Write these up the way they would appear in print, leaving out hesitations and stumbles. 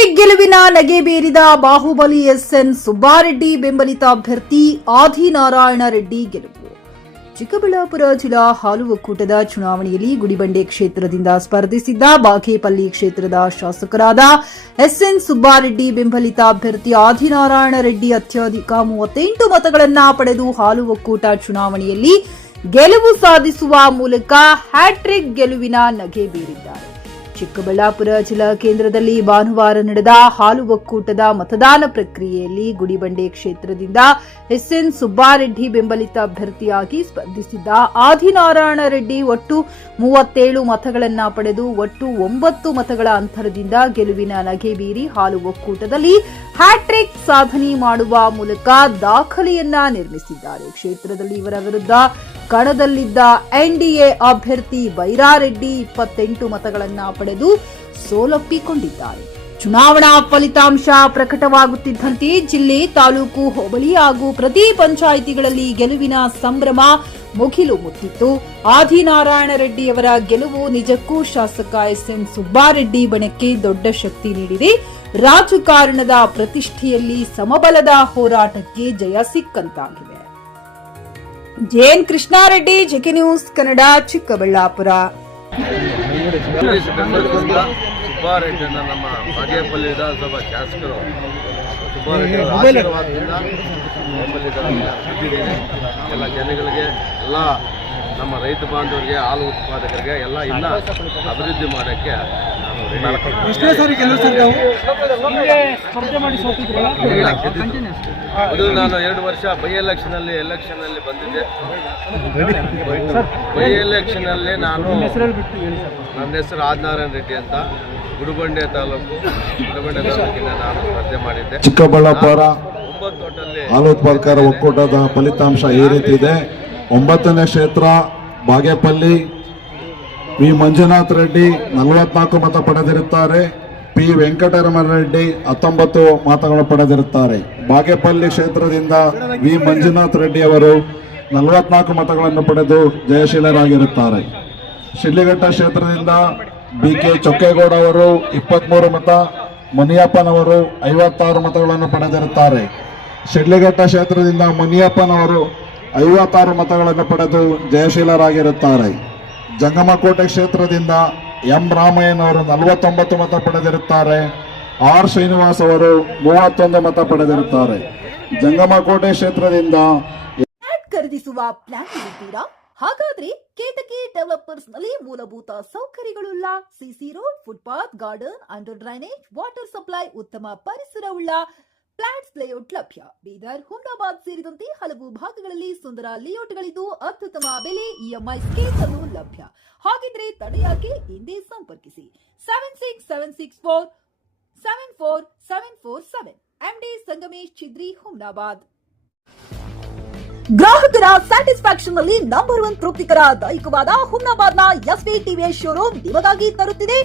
Hat trick ಗೆಲುವಿನ ನಗೆ ಬೀರಿದ ಬಾಹುಬಲಿ ಎಸ್ಎನ್ ಸುಬ್ಬಾರೆಡ್ಡಿ ಬೆಂಬಲಿತ ಅಭ್ಯರ್ಥಿ ಆದಿನಾರಾಯಣ ರೆಡ್ಡಿ ಗೆಲುವು. ಚಿಕ್ಕಬಳ್ಳಾಪುರ ಜಿಲ್ಲಾ ಹಾಲು ಒಕ್ಕೂಟದ ಚುನಾವಣೆಯಲ್ಲಿ ಗುಡಿಬಂಡೆ ಕ್ಷೇತ್ರದಿಂದ ಸ್ಪರ್ಧಿಸಿದ್ದ ಬಾಗೇಪಲ್ಲಿ ಕ್ಷೇತ್ರದ ಶಾಸಕರಾದ ಎಸ್ಎನ್ ಸುಬ್ಬಾರೆಡ್ಡಿ ಬೆಂಬಲಿತ ಅಭ್ಯರ್ಥಿ ಆದಿನಾರಾಯಣ ರೆಡ್ಡಿ ಅತ್ಯಧಿಕ 38 ಮತಗಳನ್ನು ಪಡೆದು ಹಾಲು ಒಕ್ಕೂಟ ಚುನಾವಣೆಯಲ್ಲಿ ಗೆಲುವು ಸಾಧಿಸುವ ಮೂಲಕ ಹ್ಯಾಟ್ರಿಕ್ ಗೆಲುವಿನ ನಗೆ ಬೀರಿದ್ದಾರೆ. ಚಿಕ್ಕಬಳ್ಳಾಪುರ ಜಿಲ್ಲಾ ಕೇಂದ್ರದಲ್ಲಿ ಭಾನುವಾರ ನಡೆದ ಹಾಲು ಒಕ್ಕೂಟದ ಮತದಾನ ಪ್ರಕ್ರಿಯೆಯಲ್ಲಿ ಗುಡಿಬಂಡೆ ಕ್ಷೇತ್ರದಿಂದ ಎಸ್ಎನ್ ಸುಬ್ಬಾರೆಡ್ಡಿ ಬೆಂಬಲಿತ ಅಭ್ಯರ್ಥಿಯಾಗಿ ಸ್ಪರ್ಧಿಸಿದ್ದ ಆದಿನಾರಾಯಣ ರೆಡ್ಡಿ ಒಟ್ಟು 37 ಮತಗಳನ್ನು ಪಡೆದು ಒಟ್ಟು 9 ಮತಗಳ ಅಂತರದಿಂದ ಗೆಲುವಿನ ನಗೆ ಬೀರಿ ಹಾಲು ಒಕ್ಕೂಟದಲ್ಲಿ ಹ್ಯಾಟ್ರಿಕ್ ಸಾಧನೆ ಮಾಡುವ ಮೂಲಕ ದಾಖಲೆಯನ್ನ ನಿರ್ಮಿಸಿದ್ದಾರೆ. ಕ್ಷೇತ್ರದಲ್ಲಿ ಇವರ ವಿರುದ್ಧ ಕಣದಲ್ಲಿದ್ದ ಎನ್ಡಿಎ ಅಭ್ಯರ್ಥಿ ಬೈರಾರೆಡ್ಡಿ 28 ಮತಗಳನ್ನು ಪಡೆದು ಸೋಲೊಪ್ಪಿಕೊಂಡಿದ್ದಾರೆ. ಚುನಾವಣಾ ಫಲಿತಾಂಶ ಪ್ರಕಟವಾಗುತ್ತಿದ್ದಂತೆ ಜಿಲ್ಲೆ, ತಾಲೂಕು, ಹೋಬಳಿ ಹಾಗೂ ಪ್ರತಿ ಪಂಚಾಯಿತಿಗಳಲ್ಲಿ ಗೆಲುವಿನ ಸಂಭ್ರಮ ಮುಗಿಲು ಮುಟ್ಟಿತ್ತು. ಆದಿನಾರಾಯಣ ರೆಡ್ಡಿಯವರ ಗೆಲುವು ನಿಜಕ್ಕೂ ಶಾಸಕ ಎಸ್ಎನ್ ಸುಬ್ಬಾರೆಡ್ಡಿ ಬಣಕ್ಕೆ ದೊಡ್ಡ ಶಕ್ತಿ ನೀಡಿದೆ. ರಾಜಕಾರಣದ ಪ್ರತಿಷ್ಠೆಯಲ್ಲಿ ಸಮಬಲದ ಹೋರಾಟಕ್ಕೆ ಜಯ ಸಿಕ್ಕಂತಾಗಿದೆ. J N Krishna Reddy, J K news Kannada, Chikkaballapura. ಸುಬ್ಬಾರೆಡ್ಡಿಯನ್ನ ನಮ್ಮ ಬಾಗೇಪಲ್ಲಿ ವಿಧಾನಸಭಾ ಶಾಸಕರು ಸುಬ್ಬಾರೆಡ್ಡಿ ಆಶೀರ್ವಾದದಿಂದ ಎಲ್ಲ ಜನಗಳಿಗೆ, ಎಲ್ಲ ನಮ್ಮ ರೈತ ಬಾಂಧವರಿಗೆ, ಹಾಲು ಉತ್ಪಾದಕರಿಗೆ ಎಲ್ಲ ಇನ್ನ ಅಭಿವೃದ್ಧಿ ಮಾಡೋಕ್ಕೆ ಅದು ನಾನು 2 ವರ್ಷ ಬೈ ಎಲೆಕ್ಷನ್ ಅಲ್ಲಿ ಬಂದಿದ್ದೆ. ಬೈ ಎಲೆಕ್ಷನ್ ಅಲ್ಲಿ ನನ್ನ ಹೆಸರು ಆದಿನಾರಾಯಣ ರೆಡ್ಡಿ ಅಂತ, ಗುಡಿಬಂಡೆ ತಾಲೂಕಿನ ನಾನು ಸ್ಪರ್ಧೆ ಮಾಡಿದ್ದೆ. ಚಿಕ್ಕಬಳ್ಳಾಪುರ ಹಾಲು ಉತ್ಪಾದಕರ ಒಕ್ಕೂಟದ ಫಲಿತಾಂಶ ಈ ರೀತಿ ಇದೆ. 9ನೇ ಕ್ಷೇತ್ರ ಬಾಗೇಪಲ್ಲಿ ವಿ ಮಂಜುನಾಥ್ ರೆಡ್ಡಿ 44 ಮತ ಪಡೆದಿರುತ್ತಾರೆ. ಪಿ ವೆಂಕಟರಮಣ ರೆಡ್ಡಿ 19 ಮತಗಳು ಪಡೆದಿರುತ್ತಾರೆ. ಬಾಗೇಪಲ್ಲಿ ಕ್ಷೇತ್ರದಿಂದ ವಿ ಮಂಜುನಾಥ್ ರೆಡ್ಡಿ ಅವರು 44 ಮತಗಳನ್ನು ಪಡೆದು ಜಯಶೀಲರಾಗಿರುತ್ತಾರೆ. ಶಿಡ್ಲಘಟ್ಟ ಕ್ಷೇತ್ರದಿಂದ ಬಿಕೆ ಚೊಕ್ಕೇಗೌಡ ಅವರು 23 ಮತ, ಮುನಿಯಪ್ಪನವರು 56 ಮತಗಳನ್ನು ಪಡೆದಿರುತ್ತಾರೆ. ಶಿಡ್ಲಘಟ್ಟ ಕ್ಷೇತ್ರದಿಂದ ಮುನಿಯಪ್ಪನವರು 56 ಮತಗಳನ್ನು ಪಡೆದು ಜಯಶೀಲರಾಗಿರುತ್ತಾರೆ. ಜಂಗಮಕೋಟೆ ಕ್ಷೇತ್ರದಿಂದ ಎಂ ರಾಮಯ್ಯನವರು 49 ಮತ ಪಡೆದಿರುತ್ತಾರೆ. ಆರ್ ಶ್ರೀನಿವಾಸ್ ಅವರು 31 ಮತ ಪಡೆದಿರುತ್ತಾರೆ. ಜಂಗಮಕೋಟೆ ಕ್ಷೇತ್ರದಿಂದ ಖರೀದಿಸುವ ಪ್ಲಾನ್ ಇದ್ದೀರಾ? ಹಾಗಾದ್ರೆ ಕೇತಕಿ ಡೆವಲಪರ್ಸ್ ನಲ್ಲಿ ಮೂಲಭೂತ ಸೌಕರ್ಯಗಳುಳ್ಳ C C road, footpath, garden, under drainage, water supply, ಉತ್ತಮ ಪರಿಸರವುಳ್ಳ ಫ್ಲಾಟ್ಸ್ ಲೇಔಟ್ ಲಭ್ಯ. ಬೀದರ್, ಹುಮ್ನಾಬಾದ್ ಸೇರಿದಂತೆ ಹಲವು ಭಾಗಗಳಲ್ಲಿ ಸುಂದರ ಲೇಔಟ್ಗಳಿದ್ದು ಅತ್ಯುತ್ತಮ ಬೆಲೆ, ಇಎಂಐ ಸ್ಕೀಮ್ಸ್ ಅನ್ನು ಲಭ್ಯ. ಹಾಗಿದ್ರೆ ತಡೆಯಾಕೆ? ಹಿಂದೆ ಸಂಪರ್ಕಿಸಿ 7676474747 ಎಂಡಿ ಸಂಗಮೇಶ್ ಚಿದ್ರಿ, ಹುಮ್ನಾಬಾದ್. ಗ್ರಾಹಕರ ಸ್ಯಾಟಿಸ್ಫ್ಯಾಕ್ಷನ್ ನಲ್ಲಿ ನಂಬರ್ 1 ತೃಪ್ತಿಕರ ದೈಹಿಕವಾದ ಹುಮ್ನಾಬಾದ್ನ ಎಸ್ವಿ ಟಿವಿಎಸ್ ಶೋರೂಮ್ ನಿಮಗಾಗಿ ತರುತ್ತಿದೆ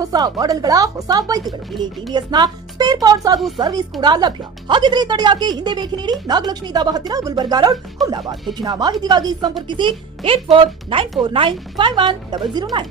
ಹೊಸ ಮಾಡೆಲ್ಗಳ ಹೊಸ ಬೈಕ್ಗಳು. ಇಲ್ಲಿ ಟಿವಿಎಸ್ ನ ಸ್ಪೇರ್ ಪಾರ್ಟ್ಸ್ ಹಾಗೂ ಸರ್ವಿಸ್ ಕೂಡ ಲಭ್ಯ. ಹಾಗಿದ್ರೆ ತಡೆಯಾಕೆ? ಹಿಂದೆ ಭೇಟಿ ನೀಡಿ, ನಾಗಲಕ್ಷ್ಮಿ ಧಾಬಾ ಹತ್ತಿರ, ಗುಲ್ಬರ್ಗಾ ರೋಡ್, ಹುಮ್ನಾಬಾದ್. ಹೆಚ್ಚಿನ ಮಾಹಿತಿಗಾಗಿ ಸಂಪರ್ಕಿಸಿ 8494951009.